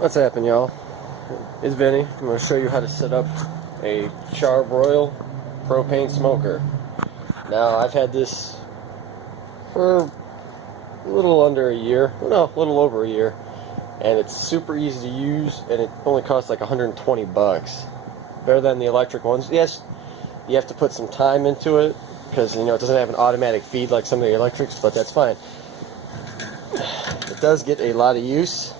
What's happening, y'all? It's Vinny. I'm going to show you how to set up a charbroil propane smoker. Now, I've had this for a little under a year. No, a little over a year. And it's super easy to use, and it only costs like 120 bucks. Better than the electric ones. Yes, you have to put some time into it because, you know, it doesn't have an automatic feed like some of the electrics, but that's fine. It does get a lot of use.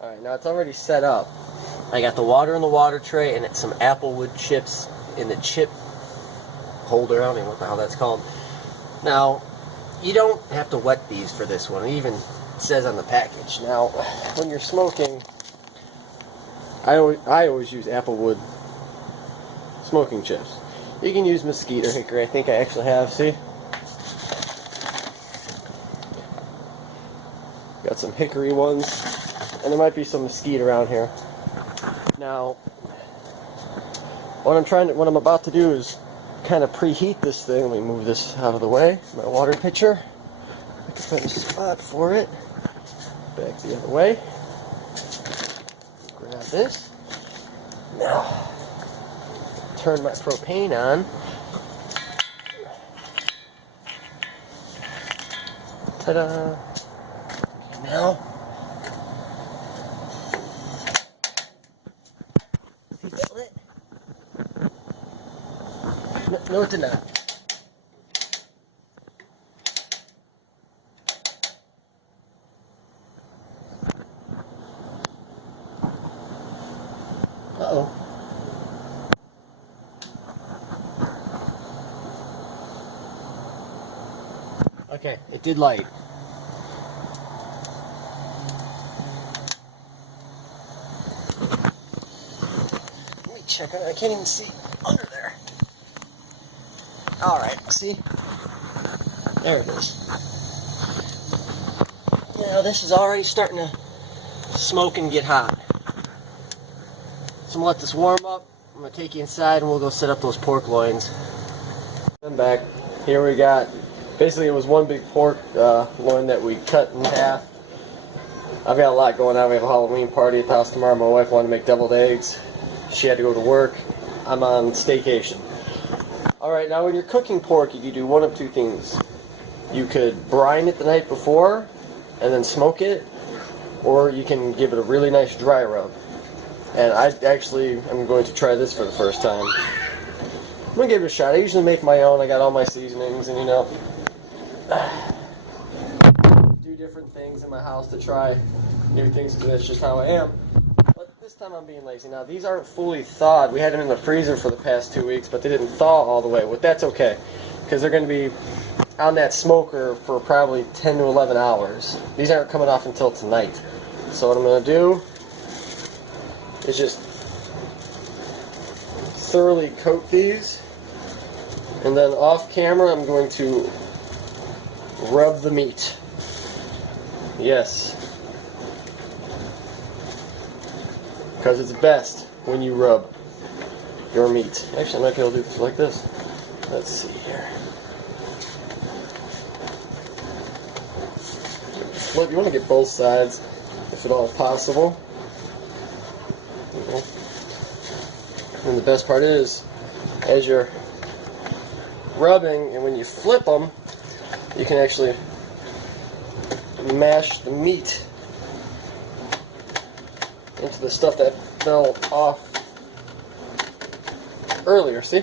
Alright, now it's already set up. I got the water in the water tray and some applewood chips in the chip holder. I don't know what the hell that's called. Now, you don't have to wet these for this one. It even says on the package. Now, when you're smoking, I always use applewood smoking chips. You can use mesquite or hickory. I think I actually have, see? Got some hickory ones, and there might be some mesquite around here. Now, what I'm about to do is kind of preheat this thing. Let me move this out of the way. My water pitcher. I can find a spot for it. Back the other way. Grab this. Now, turn my propane on. Ta-da! Now, see that lit? No, it did not. Uh-oh. Okay, it did light. Let me check it. I can't even see under there. Alright, see? There it is. Now this is already starting to smoke and get hot. So I'm going to let this warm up. I'm going to take you inside and we'll go set up those pork loins. I'm back. Here we got, basically it was one big pork loin that we cut in half. I've got a lot going on. We have a Halloween party at the house tomorrow. My wife wanted to make deviled eggs. She had to go to work. I'm on staycation. Alright, now when you're cooking pork, you can do one of two things. You could brine it the night before and then smoke it, or you can give it a really nice dry rub. And I actually am going to try this for the first time. I'm going to give it a shot. I usually make my own. I got all my seasonings and, you know, do different things in my house to try new things because that's just how I am. But this time I'm being lazy. Now, these aren't fully thawed. We had them in the freezer for the past 2 weeks, but they didn't thaw all the way. But that's okay because they're going to be on that smoker for probably 10 to 11 hours. These aren't coming off until tonight. So what I'm going to do is just thoroughly coat these, and then off camera I'm going to rub the meat. Yes, because it's best when you rub your meat. Actually, I might be able to do this like this. Let's see here. Flip. You want to get both sides if at all possible. And the best part is, as you're rubbing, and when you flip them, you can actually mash the meat into the stuff that fell off earlier, see?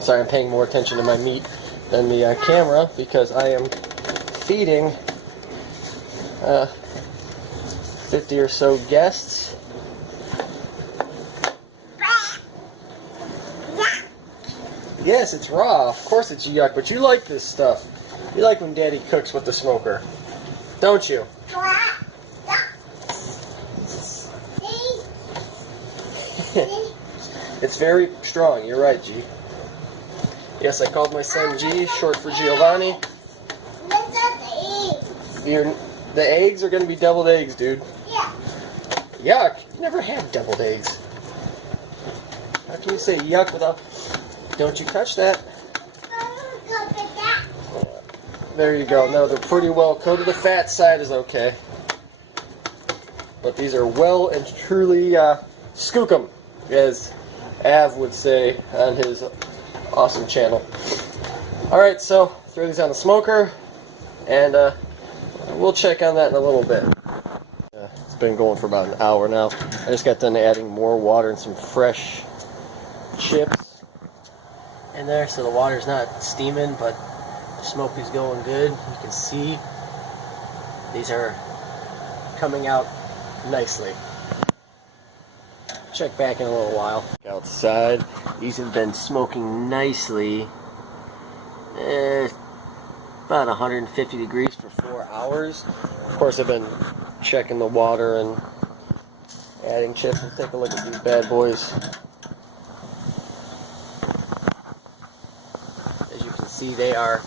Sorry, I'm paying more attention to my meat than the camera because I am feeding 50 or so guests. Yes, it's raw. Of course it's yuck, but you like this stuff. You like when Daddy cooks with the smoker, don't you? It's very strong. You're right, G. Yes, I called my son G, short for Giovanni. The eggs are going to be deviled eggs, dude. Yeah. Yuck. You never had deviled eggs. How can you say yuck without... Don't you touch that. There you go. No, they're pretty well coated. The fat side is okay. But these are well and truly skookum, as Av would say on his awesome channel. Alright, so throw these on the smoker, and we'll check on that in a little bit. It's been going for about an hour now. I just got done adding more water and some fresh chips in there, so the water's not steaming, but the smoke is going good. You can see these are coming out nicely. Check back in a little while. Outside, these have been smoking nicely. About 150 degrees for 4 hours. Of course, I've been checking the water and adding chips. Let's take a look at these bad boys. As you can see, they are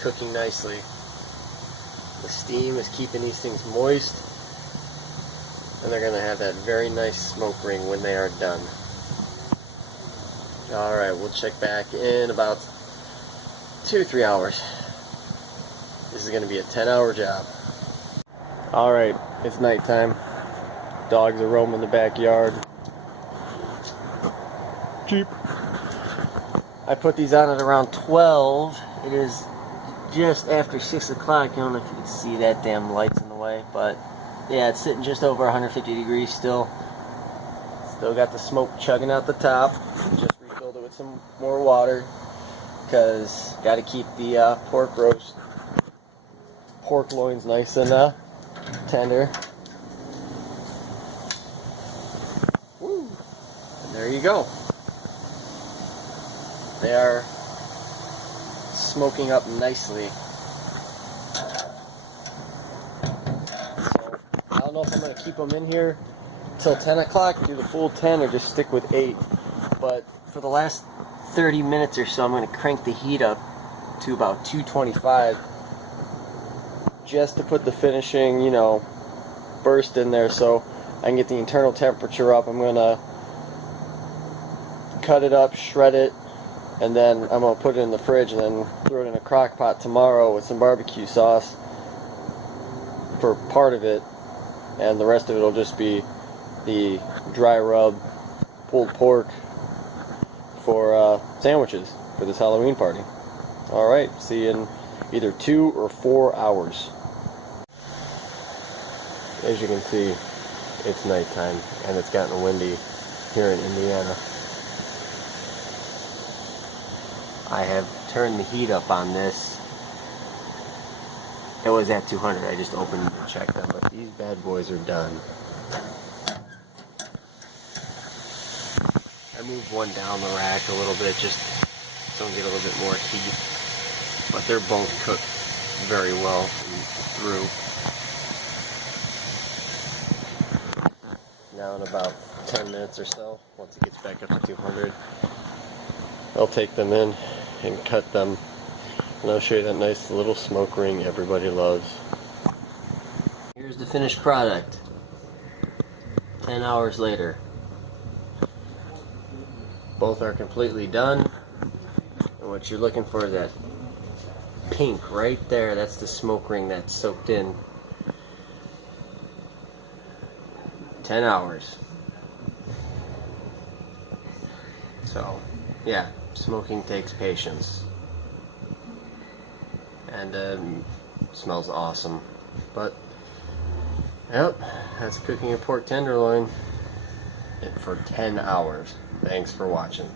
cooking nicely. The steam is keeping these things moist, and they're going to have that very nice smoke ring when they are done. Alright, we'll check back in about 2-3 hours. This is going to be a 10-hour job. Alright, it's nighttime. Dogs are roaming the backyard. Cheap. I put these on at around 12. It is just after 6 o'clock. I don't know if you can see that damn light's in the way, but yeah, it's sitting just over 150 degrees still. Still got the smoke chugging out the top. Just refilled it with some more water, because got to keep the pork loins nice and tender. Woo. And there you go. They are smoking up nicely. So I don't know if I'm going to keep them in here till 10 o'clock, do the full 10, or just stick with 8. But for the last 30 minutes or so, I'm going to crank the heat up to about 225 just to put the finishing, you know, burst in there so I can get the internal temperature up. I'm going to cut it up, shred it, and then I'm going to put it in the fridge and then throw it in a crock pot tomorrow with some barbecue sauce for part of it, and the rest of it will just be the dry rub pulled pork for sandwiches for this Halloween party. Alright, see you in either 2 or 4 hours. As you can see, it's nighttime and it's gotten windy here in Indiana. I have turned the heat up on this. It was at 200. I just opened and checked them, but these bad boys are done. I moved one down the rack a little bit just so I can get a little bit more heat, but they're both cooked very well through. Now in about 10 minutes or so, once it gets back up to 200, I'll take them in and cut them, and I'll show you that nice little smoke ring everybody loves. Here's the finished product 10 hours later. Both are completely done, and what you're looking for is that pink right there. That's the smoke ring that's soaked in. 10 hours. So yeah, smoking takes patience, and smells awesome. But yep, that's cooking a pork tenderloin for 10 hours. Thanks for watching.